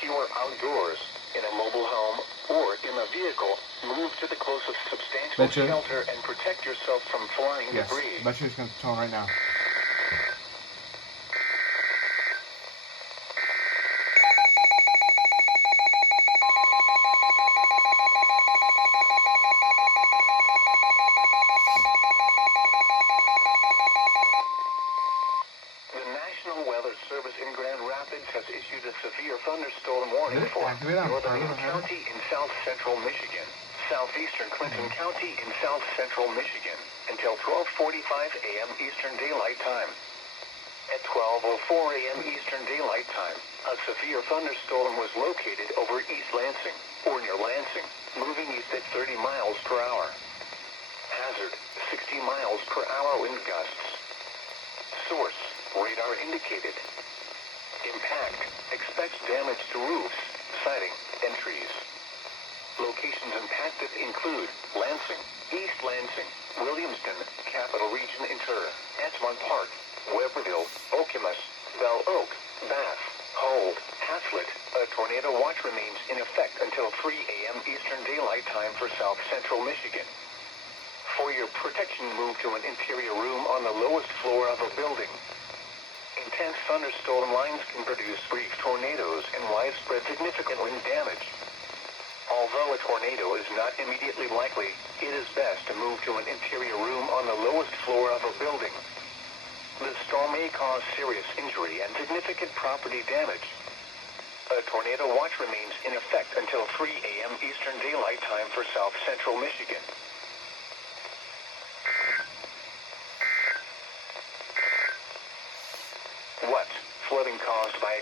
If you are outdoors, in a mobile home, or in a vehicle, move to the closest substantial shelter and protect yourself from flying debris. Yes, bet you it's going to tone right now. The National Weather Service in Grand Rapids has issued a severe thunderstorm warning for northern County in south-central Michigan, southeastern Clinton County in south-central Michigan, until 12:45 a.m. Eastern Daylight Time. At 12:04 a.m. Eastern Daylight Time, a severe thunderstorm was located over East Lansing, or near Lansing, moving east at 30 miles per hour. Hazard, 60 miles per hour wind gusts. Source, radar indicated. Impact, expects damage to roofs, siding, and trees. Locations impacted include Lansing, East Lansing, Williamston, Capital Region Inter, Atmont Park, Weberville, Okemos, Bell Oak, Bath, Hold, Haslett. A tornado watch remains in effect until 3 a.m. Eastern Daylight Time for south-central Michigan. For your protection, move to an interior room on the lowest floor of a building. Intense thunderstorm lines can produce brief tornadoes and widespread significant wind damage. Although a tornado is not immediately likely, it is best to move to an interior room on the lowest floor of a building. The storm may cause serious injury and significant property damage. A tornado watch remains in effect until 3 a.m. Eastern Daylight Time for south-central Michigan. What? Flooding caused by